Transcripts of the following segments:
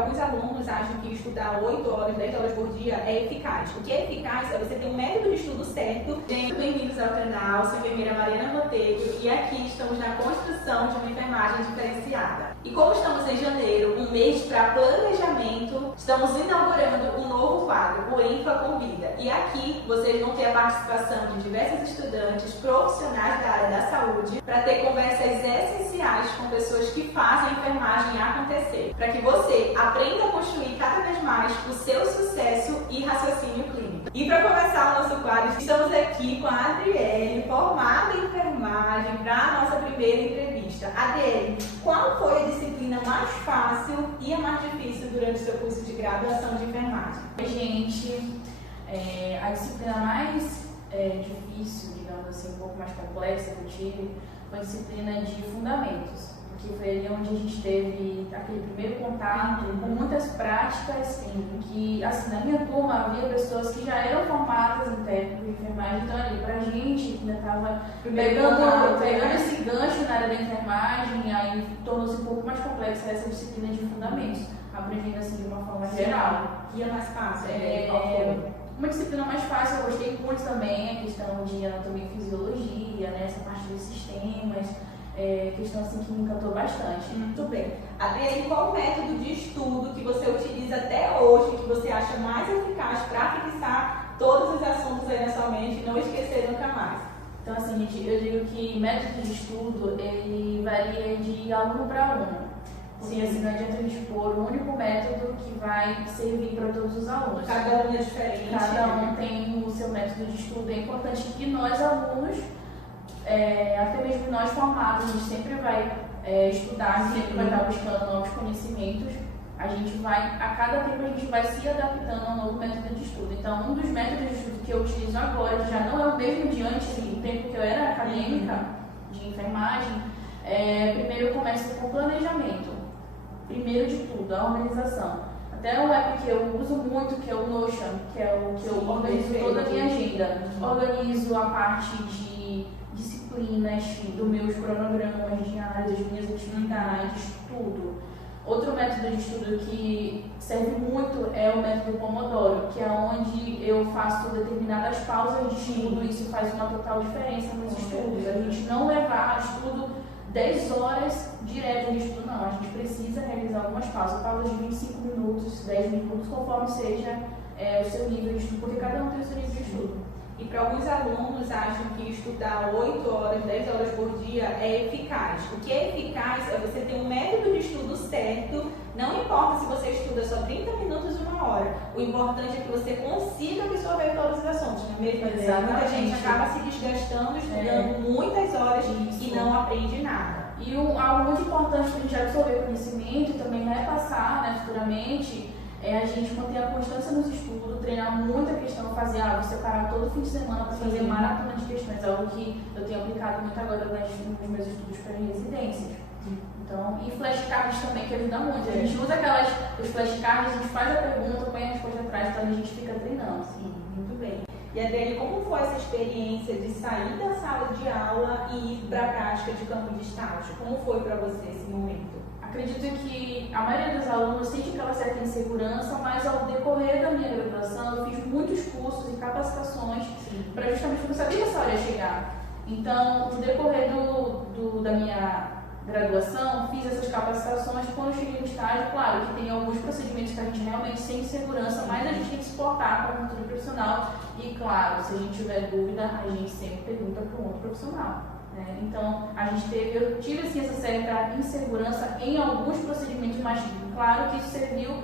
alguns alunos acham que estudar 8 horas, 10 horas por dia é eficaz. O que é eficaz é você ter um método de estudo certo. Gente, bem-vindos ao canal, sou a enfermeira Mariana Botelho e aqui estamos na construção de uma enfermagem diferenciada. E como estamos em janeiro, um mês para planejamento, estamos inaugurando um novo quadro, o ENFA Convida. E aqui vocês vão ter a participação de diversos estudantes, profissionais da área da saúde, para ter conversas essenciais com pessoas que fazem a enfermagem acontecer, para que você aprenda a construir cada vez mais o seu sucesso e raciocínio clínico. E para começar o nosso quadro, estamos aqui com a Adriele, formada em enfermagem, para a nossa primeira entrevista. Adriele, qual foi a disciplina mais fácil e a mais difícil durante o seu curso de graduação de enfermagem? Gente, a disciplina mais difícil, digamos assim, um pouco mais complexa que eu tive, foi a disciplina de fundamentos, porque foi ali onde a gente teve aquele primeiro contato com muitas práticas, que assim, na minha turma havia pessoas que já eram formadas em técnico de enfermagem, então ali pra gente ainda estava pegando esse gancho na área da enfermagem, aí tornou-se um pouco mais complexa essa disciplina de fundamentos, aprendendo assim de uma forma geral. E a mais fácil? Uma disciplina mais fácil, eu gostei muito também, a questão de anatomia e fisiologia, né, essa parte dos sistemas, questão assim que me encantou bastante. Muito bem. Adriele, qual o método de estudo que você utiliza até hoje, que você acha mais eficaz para fixar todos os assuntos aí na sua mente e não esquecer nunca mais? Então assim, gente, eu digo que método de estudo, ele varia de aluno para aluno. Sim, assim, não adianta a gente pôr um único método que vai servir para todos os alunos. Cada um é diferente. Cada um tem o seu método de estudo. É importante que nós, alunos, até mesmo nós formados, a gente sempre vai estudar, sempre vai estar buscando novos conhecimentos. A gente vai, a cada tempo a gente vai se adaptando a um novo método de estudo. Então, um dos métodos de estudo que eu utilizo agora, que já não é o mesmo de antes, do tempo que eu era acadêmica de enfermagem, primeiro eu começo com planejamento. Primeiro de tudo, a organização. Até um app que eu uso muito, que é o Notion, que é o que eu organizo toda a minha agenda. Organizo a parte de disciplinas, dos meus cronogramas diários, das minhas atividades, tudo. Outro método de estudo que serve muito é o método Pomodoro, que é onde eu faço determinadas pausas de estudo, e isso faz uma total diferença nos estudos. A gente não levar estudo 10 horas direto de estudo, não. A gente precisa realizar algumas pausas de 25 minutos, 10 minutos, conforme seja o seu nível de estudo, porque cada um tem o seu nível de estudo. E para alguns alunos acham que estudar 8 horas, 10 horas por dia é eficaz. O que é eficaz é você ter um método de estudo certo, não importa se você estuda só 30 minutos ou 1 hora. O importante é que você consiga absorver todos os assuntos, não é mesmo? Muita gente acaba se desgastando, estudando muitas horas e não aprende nada. E algo muito importante para a gente absorver conhecimento e também repassar, né, futuramente, é a gente manter a constância nos estudos, treinar muita questão, fazer você parar todo fim de semana para fazer maratona de questões, algo que eu tenho aplicado muito agora nos meus estudos para residências. Então, e flashcards também, que ajuda muito. A gente usa os flashcards, a gente faz a pergunta, põe a resposta atrás, então a gente fica treinando. Sim, muito bem. E Adriele, como foi essa experiência de sair da sala de aula e ir para a prática de campo de estágio? Como foi para você esse momento? Acredito que a maioria dos alunos sente aquela certa insegurança, mas ao decorrer da minha graduação eu fiz muitos cursos e capacitações para justamente porque eu sabia que essa hora ia chegar. Então, no decorrer da minha graduação, fiz essas capacitações. Quando eu cheguei no estágio, claro que tem alguns procedimentos que a gente realmente sente segurança, mas a gente tem que se portar para a cultura profissional. E claro, se a gente tiver dúvida, a gente sempre pergunta para um outro profissional. Então, eu tive assim, essa certa insegurança em alguns procedimentos, mas claro que isso serviu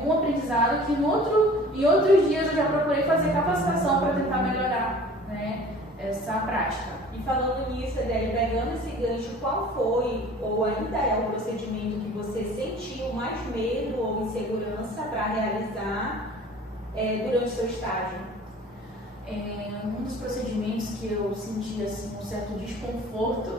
como um aprendizado que em outros dias eu já procurei fazer capacitação para tentar melhorar, né, essa prática. E falando nisso, Adriele, pegando esse gancho, qual foi ou ainda é o procedimento que você sentiu mais medo ou insegurança para realizar durante o seu estágio? Um dos procedimentos que eu senti assim, um certo desconforto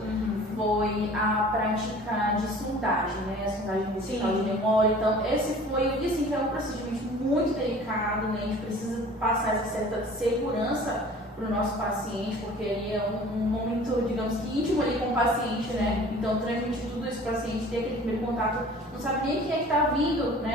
foi a prática de sondagem, né? A sondagem musical de memória. Então, esse foi, eu disse que é um procedimento muito delicado, né? A gente precisa passar essa certa segurança para o nosso paciente, porque ele é um momento, digamos que íntimo ali com o paciente, né? Então, transmitir tudo isso para o paciente, ter aquele primeiro contato, não sabe nem quem é que está vindo, né?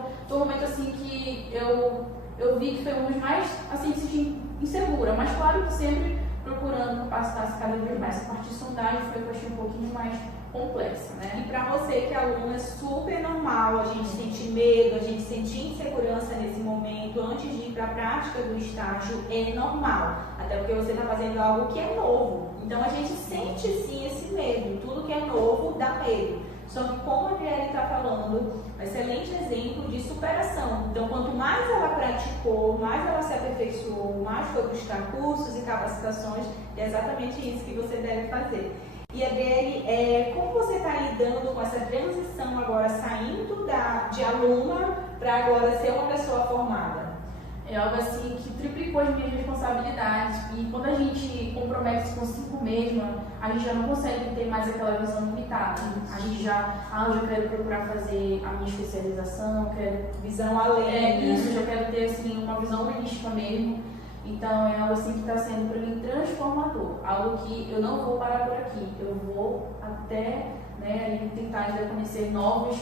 Então, foi um momento assim que eu vi que foi um dos mais, assim, me senti insegura, mas claro que sempre procurando capacitar-se cada vez mais. A parte de sondagem foi, eu achei, um pouquinho mais complexa, né? E para você que é aluno, é super normal a gente sentir medo, a gente sentir insegurança nesse momento, antes de ir para a prática do estágio, é normal. Até porque você está fazendo algo que é novo. Então a gente sente sim esse medo, tudo que é novo dá medo. Só que como a Adriele está falando, um excelente exemplo de superação. Então quanto mais ela praticou, mais ela se aperfeiçoou, mais foi buscar cursos e capacitações, é exatamente isso que você deve fazer. E Adriele, como você está lidando com essa transição agora, saindo de aluna para agora ser uma pessoa formada? É algo assim que triplicou as minhas responsabilidades, e quando a gente compromete-se consigo mesma, a gente já não consegue ter mais aquela visão limitada. A gente já quero procurar fazer a minha especialização, quero visão além. Isso, já quero ter assim, uma visão holística mesmo. Então é algo assim que está sendo para mim transformador, algo que eu não vou parar por aqui, eu vou até, né, tentar ainda conhecer novos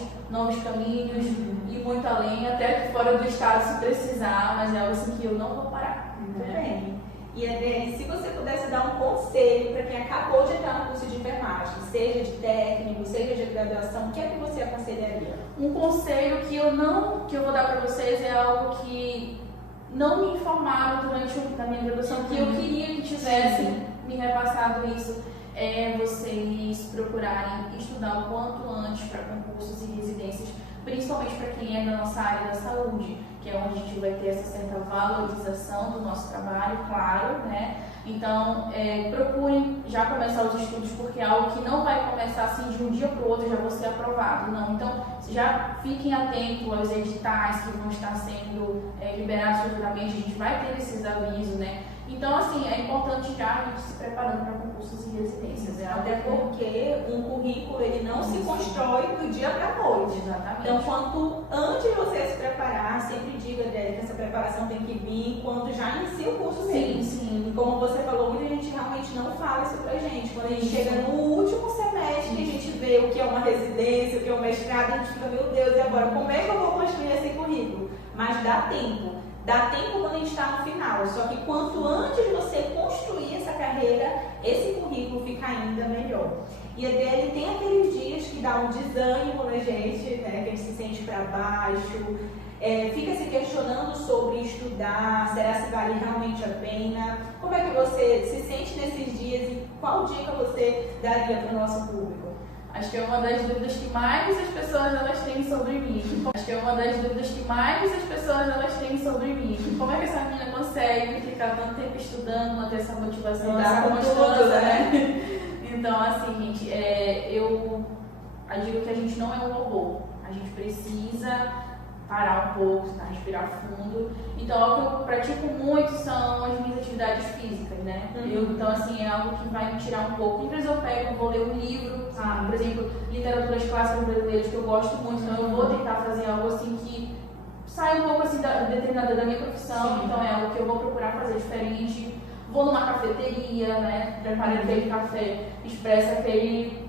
caminhos, ir muito além, até fora do estado se precisar, mas é algo assim que eu não vou parar. Muito bem. E Adriele, se você pudesse dar um conselho para quem acabou de entrar no curso de enfermagem, seja de técnico, seja de graduação, o que é que você aconselharia? Um conselho que eu vou dar para vocês é algo que não me informaram durante a minha graduação, que eu queria que tivessem me repassado isso, é vocês procurarem estudar o quanto antes para concursos e residências, principalmente para quem é da nossa área da saúde, que é onde a gente vai ter essa certa valorização do nosso trabalho, claro, né? Então, procurem já começar os estudos, porque é algo que não vai começar assim de um dia para o outro, já vou ser aprovado, não. Então, já fiquem atentos aos editais que vão estar sendo liberados futuramente, a gente vai ter esses avisos, né? Então, assim, é importante já a gente se preparando para concursos e residências. Até porque um currículo, ele não se constrói do dia para a noite. Exatamente. Então, quanto antes de você se preparar, sempre diga, Adriele, que essa preparação tem que vir quando já inicia o curso mesmo. Sim. E como você falou, muita gente realmente não fala isso pra gente. Quando a gente chega no último semestre, a gente vê o que é uma residência, o que é um mestrado, a gente fica, meu Deus, e agora? Como é que eu vou construir esse currículo? Mas dá tempo. Dá tempo quando a gente está no final, só que quanto antes de você construir essa carreira, esse currículo fica ainda melhor. E a Adriele tem aqueles dias que dá um desânimo na gente, né, que a gente se sente para baixo, fica se questionando sobre estudar, será se vale realmente a pena? Como é que você se sente nesses dias e qual dica você daria para o nosso público? Acho que é uma das dúvidas que mais as pessoas elas têm sobre mim. Acho que é uma das dúvidas que mais as pessoas elas têm sobre mim. Como é que essa menina consegue ficar tanto tempo estudando, manter essa motivação, essa constância, né? Então, assim, gente, eu digo que a gente não é um robô. A gente precisa parar um pouco, respirar fundo. Então, o que eu pratico muito são as minhas atividades físicas, né? Então, assim, é algo que vai me tirar um pouco. Muitas vezes eu pego, vou ler um livro, por exemplo, literaturas clássicas brasileiras que eu gosto muito, então eu vou tentar fazer algo assim que sai um pouco assim determinada da minha profissão. Então é algo que eu vou procurar fazer diferente. Vou numa cafeteria, né? Preparei aquele café expresso,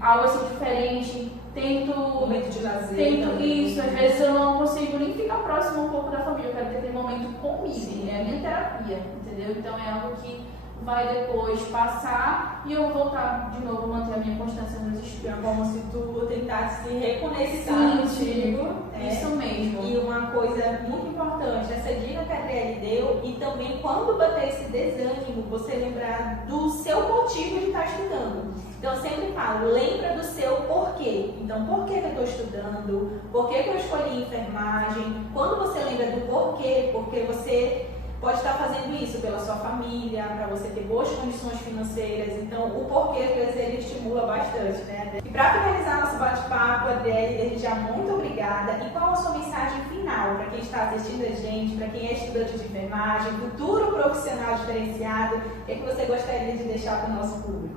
algo assim diferente. Tento momento de lazer. Tento isso. Às vezes eu não consigo nem ficar próximo um pouco da família. Eu quero ter aquele momento comigo. É a minha terapia, entendeu? Então é algo que vai depois passar e eu vou voltar de novo, manter a minha constância nos estudos. É como se tu tentasse se reconectar contigo. Isso mesmo. E uma coisa muito importante, essa dica que a Adriele deu, e também quando bater esse desânimo, você lembrar do seu motivo de estar estudando. Então eu sempre falo, lembra do seu porquê. Então, por que eu estou estudando? Por que eu escolhi enfermagem? Quando você lembra do porquê, porque você pode estar fazendo isso pela sua família, para você ter boas condições financeiras. Então, o porquê, às vezes, ele estimula bastante, né? E para finalizar nosso bate-papo, Adriele, desde já, muito obrigada. E qual a sua mensagem final para quem está assistindo a gente, para quem é estudante de enfermagem, futuro profissional diferenciado? O que você gostaria de deixar para o nosso público?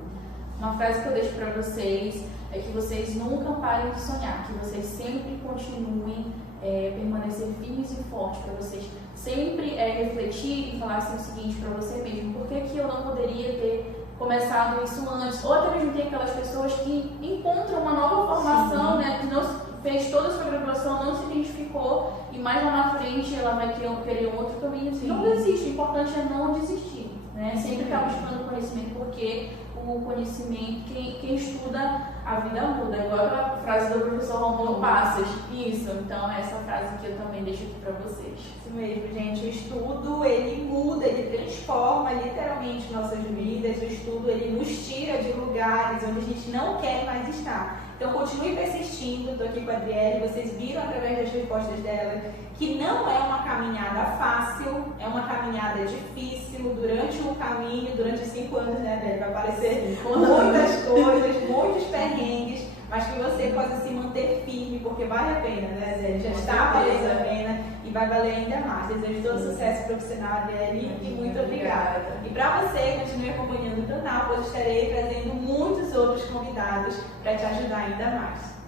Uma frase que eu deixo para vocês é que vocês nunca parem de sonhar, que vocês sempre continuem permanecer firmes e fortes, para vocês sempre refletirem e falar assim o seguinte para você mesmo: por que eu não poderia ter começado isso antes? Ou até mesmo tem aquelas pessoas que encontram uma nova formação, né, que não fez toda a sua graduação, não se identificou e mais lá na frente ela vai querer um outro caminho. Não desiste, o importante é não desistir, né? Sempre estar buscando conhecimento, porque o conhecimento, quem estuda, a vida muda. Igual a frase do professor Romulo Passos. Isso, então essa frase que eu também deixo aqui para vocês. Isso mesmo, gente. O estudo, ele muda, ele transforma literalmente nossas vidas. O estudo, ele nos tira de lugares onde a gente não quer mais estar. Então, continue persistindo. Estou aqui com a Adriele. Vocês viram através das respostas dela que não é uma caminhada fácil, é uma caminhada difícil. Durante o caminho, durante os 5 anos, né, Adriele, vai aparecer muitas coisas, muitos perrengues, mas que você possa se manter firme, porque vale a pena, né, Adriele? Já está valendo a pena e vai valer ainda mais. Desejo todo sucesso profissional, Adriele, e muito obrigada. E para você, continue acompanhando o canal, pois estarei trazendo muitos outros convidados para te ajudar ainda mais.